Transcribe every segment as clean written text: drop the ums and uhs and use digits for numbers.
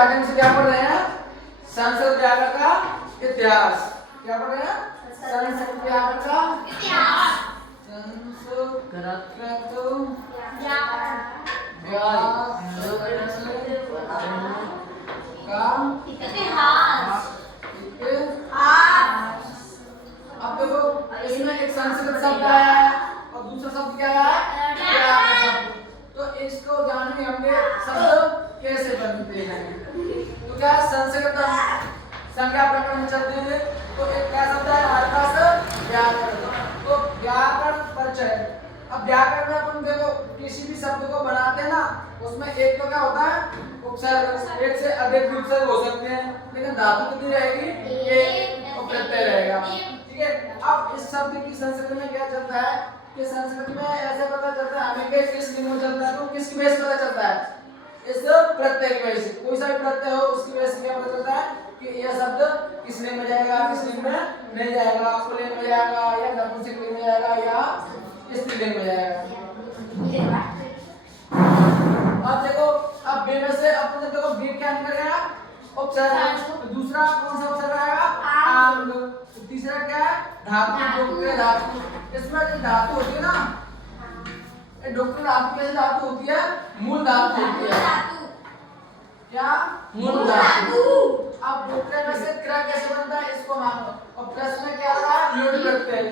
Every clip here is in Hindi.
स्टार्टिंग से क्या पढ़ रहे हैं? संस्कृत व्याकरण का इतिहास। क्या पढ़ रहे हैं? संस्कृत व्याकरण का इतिहास। संस्कृत व्याकरण का इतिहास। अब देखो इसमें एक संस्कृत शब्द आया है और दूसरा शब्द क्या आया है? व्याकरण शब्द। तो इसको जानेंगे हमने शब्द कैसे बनते हैं। तो क्या संस्कृत संज्ञा प्रकरण में चलते हैं तो एक क्या शब्द है हमारे पास? व्याकरण। तो व्याकरण परिचय। अब व्याकरण में अपन देखो किसी भी शब्द को बनाते हैं ना उसमें एक तो क्या होता है? उपसर्ग। एक से अधिक उपसर्ग हो सकते हैं लेकिन धातु कितनी रहेगी? एक और प्रत्यय रहेगा। ठीक है। अब इस शब्द की संस्कृत में क्या चलता है कि संस्कृत में ऐसे पता चलता है हमें किस लिंग में चलता है तो किसकी वजह से पता चलता है? इस प्रत्यय की वजह से। कोई सा भी प्रत्यय हो उसकी वजह से क्या पता चलता है कि यह शब्द किस लिंग में जाएगा किस लिंग में नहीं जाएगा, पुल्लिंग में जाएगा या नपुंसक लिंग में जाएगा या स्त्रीलिंग में जाएगा। अब देखो अब बे में से अपने देखो बे क्या निकल गया? उपसर्ग। दूसरा कौन सा उपसर्ग आएगा? आंग। तीसरा क्या है? धातु। डोक्रे धातु। इसमें जो धातु होती है ना ये डोक्रे धातु कैसे धातु होती है? मूल धातु होती है। क्या? मूल धातु। अब डोक्रे में से क्र कैसे बनता है इसको मानो। और प्रश्न में क्या आ रहा है? ल्योट प्रत्यय।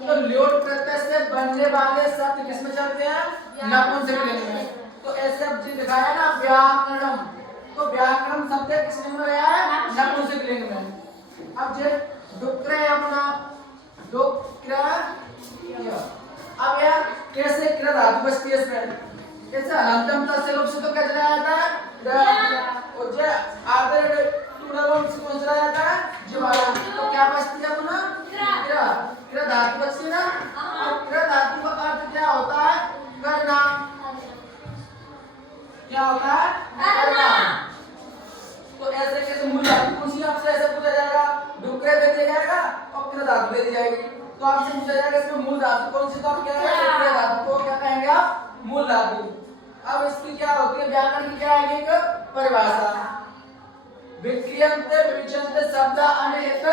तो ल्योट प्रत्यय से बनने वाले शब्द किसमें चलते हैं? नपुंसक लिंग में। तो ऐसे अब जी दिखाया ना व्याकरण। तो व्याकरण शब्द किस लिंग में गया है? नपुंसक लिंग में। अब जे डुक्रे अपना डुक्र अब यार कैसे क्र धातु बचती है इसमें? जैसे हलंतम तस्य लोप से तो क्या चला जाता है? और जे आधे टूड़ा लोप से कौन चला जाता है? ज्वाला। तो क्या बचती है अपना? क्र। क्र धातु बचती है ना? और क्र धातु का अर्थ क्या होता है? करना। क्या होता है? करना। तो ऐसे कैसे मूल धातु कौन सी आपसे ऐसे पूछा जाएगा? डुक्रे दे दिया जाएगा और क्र धातु दे दी जाएगी। तो आपसे पूछा जाएगा इसमें मूल धातु कौन सी? तो आप क्या कहेंगे? क्र धातु को क्या कहेंगे आप? मूल धातु। अब इसकी क्या होती है? व्याकरण की क्या है एक परिभाषा। विक्रियन्ते विविच्यन्ते शब्द अनेक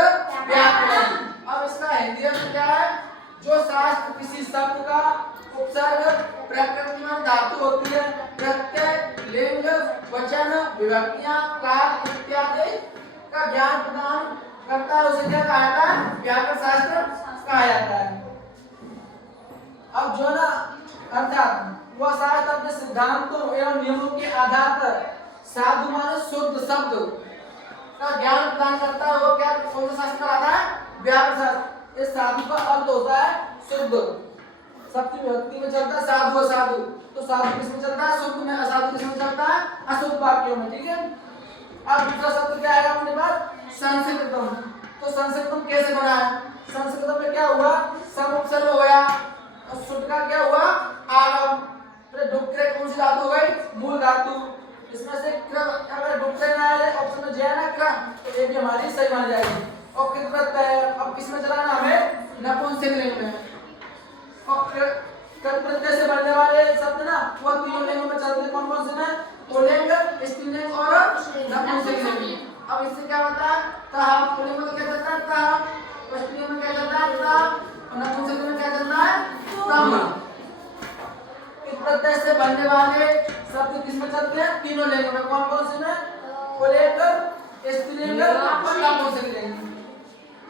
व्याकरण। अब इसका हिंदी अर्थ क्या है? जो शास्त्र किसी शब्द का उपसर्ग प्रकृतिमान धातु होती है प्रत्यय लिंग वचन विभक्तियां काल इत्यादि का ज्ञान प्रदान करता है उसे क्या कहा जाता है? व्याकरण शास्त्र कहा जाता है। अब जो ना अर्थात वह शास्त्र अपने सिद्धांतों एवं नियमों के आधार पर साधु माने शुद्ध शब्द का ज्ञान प्रदान करता है। वो क्या कौन सा शास्त्र कहलाता है? व्याकरण शास्त्र। इस साधु का अर्थ होता है शुद्ध। सप्तमी विभक्ति में चलता है साधु असाधु। तो साधु किसमें चलता है? शुद्ध में। असाधु किसमें चलता है? अशुद्ध वाक्यों में। ठीक है। अब दूसरा शब्द क्या आएगा अपने पास? संस्कृतम। तो संस्कृतम कैसे बना है? संस्कृतम में क्या हुआ? सब उपसर्ग हो गया और शुद्ध का क्या हुआ? आगम। फिर डुक्रे कौन सी धातु हो गई? मूल धातु। इसमें से क्र अगर डुक्रे ना आए ऑप्शन में जाए ना क्र तो ये भी हमारी सही मान जाएगी। और कृत प्रत्यय अब किसमें चलाना हमें? नपुंसक लिंग में। और कृत प्रत्यय से बनने वाले शब्द ना वो तीनों लिंगों में चलते हैं। कौन कौन से हैं? पुल्लिंग, स्त्रीलिंग और नपुंसक लिंग। अब इससे क्या होता है? तह। पुल्लिंग में क्या चलता है? तह। स्त्रीलिंग में क्या चलता है? तह। और नपुंसक लिंग में क्या चलता है? तम। कृत प्रत्यय से बनने वाले शब्द किसमें चलते हैं? तीनों लिंगों में। कौन कौन से हैं? पुल्लिंग, स्त्रीलिंग और नपुंसक लिंग।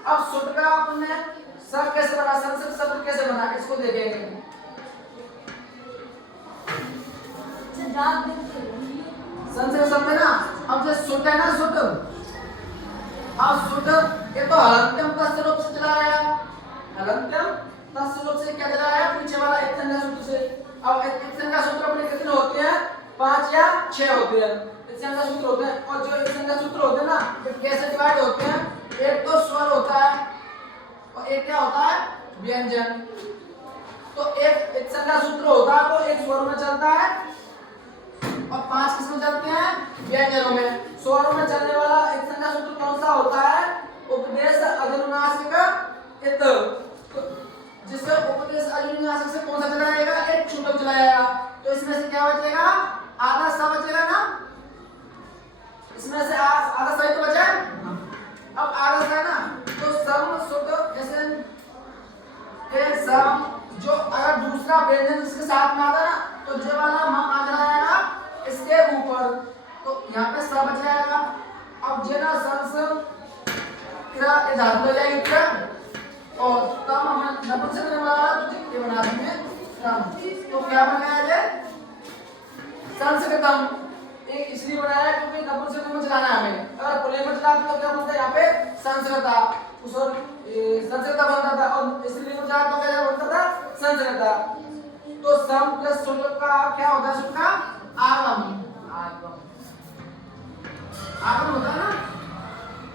अब शुद्ध का आपने शब्द कैसे बना? संस्कृत शब्द कैसे बना इसको देखेंगे। संस्कृत शब्द है ना अब जो शुद्ध है ना शुद्ध अब शुद्ध ये तो हलंत्यम तस्य लोप से चला आया। हलंत्यम तस्य लोप से क्या चला आया? पीछे वाला एक संज्ञा सूत्र से। अब एक संज्ञा सूत्र अपने कितने होते हैं? 5 या 6 होते हैं। एक संज्ञा सूत्र होते हैं और जो एक संज्ञा सूत्र होते हैं ना ये कैसे डिवाइड होते हैं? एक तो स्वर होता है और एक क्या होता है? व्यंजन। तो एक संज्ञा सूत्र होता है तो एक स्वर में चलता है और 5 किसमें चलते हैं? व्यंजनों में। स्वर में चलने वाला एक संज्ञा सूत्र कौन सा होता है? उपदेश अनुनासिक इत। तो जिससे उपदेश अनुनासिक से कौन सा चला जाएगा? एक छूटक चला जाएगा। तो इसमें से क्या बचेगा? आधा सा बचेगा ना। इसमें से आधा सही तो बचा है। अब आधा है ना, तो सम शुद्ध ऐसे के सम जो अगर दूसरा व्यंजन इसके साथ में आता ना, तो ये वाला आ जाएगा इसके ऊपर, तो यहाँ पे स बच जाएगा। अब ये ना सम क्रिया ये धातु हो जाएगी क्रिया, और तम हम नपुंसक में बना तो ये बना देंगे तम। तो क्या बन गया ये संस्कृतम। एक इसलिए बनाया क्योंकि नपुंसक में चलाना है हमें, अगर पुल्लिंग में चलाते तो क्या बनता है यहाँ पे संस्कृता, उस संस्कृता बनता था, और इसलिए में चलाते तो क्या बनता था संस्कृता। तो सम प्लस शुल्क का क्या होता है, शुल्क का आगम, आगम आगम होता है ना,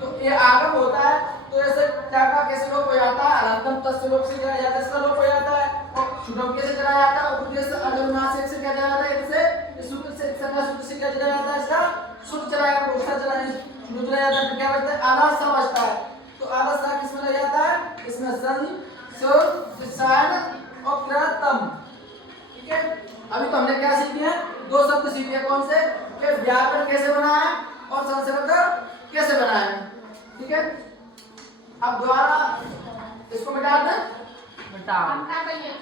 तो ये आगम होता है। तो ऐसे क्या का कैसे लोप हो जाता है, अलंतम तस्य लोप से चला जाता है, इसका लोप हो जाता है, और शुद्धम कैसे चला जाता है, उपदेश अजन्मासिक से क्या चला जाता है, इससे सूत्र से संज्ञा सूत्र से क्या चला जाता है, इसका सूत्र चला जाता है, उसका चला शुद्ध चला जाता है, तो क्या बचता है आधा सा बचता है। तो आधा सा किसमें लग जाता है, इसमें सन सुर सान और कृतम। ठीक है, अभी तो हमने क्या सीखे हैं, दो शब्द सीखे हैं, कौन से, कि व्याकरण कैसे बना है और संस्कृत कैसे बना है। ठीक है, अब दोबारा इसको मिटा दें, बताओ। बता भैया।